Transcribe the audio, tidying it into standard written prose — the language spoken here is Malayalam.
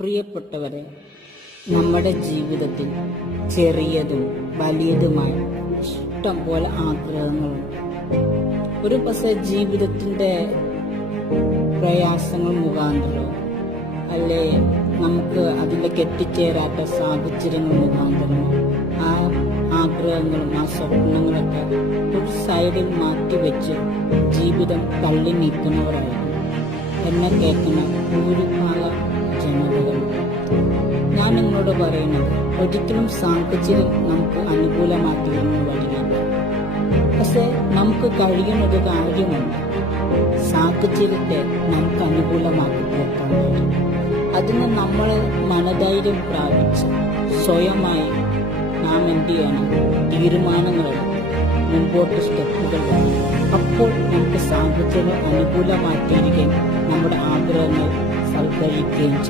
പ്രിയപ്പെട്ടവരെ, നമ്മുടെ ജീവിതത്തിൽ ചെറിയതും വലിയതുമായ ഇഷ്ടം പോലെ ആഗ്രഹങ്ങളുണ്ട്. ഒരു പക്ഷേ ജീവിതത്തിൻ്റെ പ്രയാസങ്ങൾ മുഖാന്തരം അല്ലെ നമുക്ക് അതിലേക്ക് എത്തിച്ചേരാത്ത സാഹചര്യങ്ങൾ മുഖാന്തരം ആ ആഗ്രഹങ്ങളും ആ സ്വപ്നങ്ങളൊക്കെ ഒരു സൈഡിൽ മാറ്റിവെച്ച് ജീവിതം തള്ളി നീക്കുന്നവരായിരുന്നു എന്നെ കേൾക്കുന്ന ഭൂരിഭാഗം ജനതകൾ. ഞാൻ നിങ്ങളോട് പറയുന്നത്, ഒരിക്കലും സാഹചര്യം നമുക്ക് അനുകൂലമാക്കിയെന്ന് വരികയില്ല. പക്ഷെ നമുക്ക് കഴിയുന്നത് കാര്യമുണ്ട്. സാഹചര്യത്തെ നമുക്ക് അനുകൂലമാക്കി തീർക്കാൻ കഴിയും. അതിന് നമ്മൾ മനധൈര്യം പ്രാപിച്ച് സ്വയമായി നാം എന്ത് ചെയ്യണം? തീരുമാനങ്ങളെടുത്ത് മുമ്പോട്ട് സ്റ്റെപ്പുകൾ വേണം. അപ്പോൾ നമുക്ക് സാഹചര്യം അനുകൂലമാക്കിയിരിക്കുകയും നമ്മുടെ ആഗ്രഹങ്ങൾ സൽക്കരിക്കുകയും ചെയ്യും.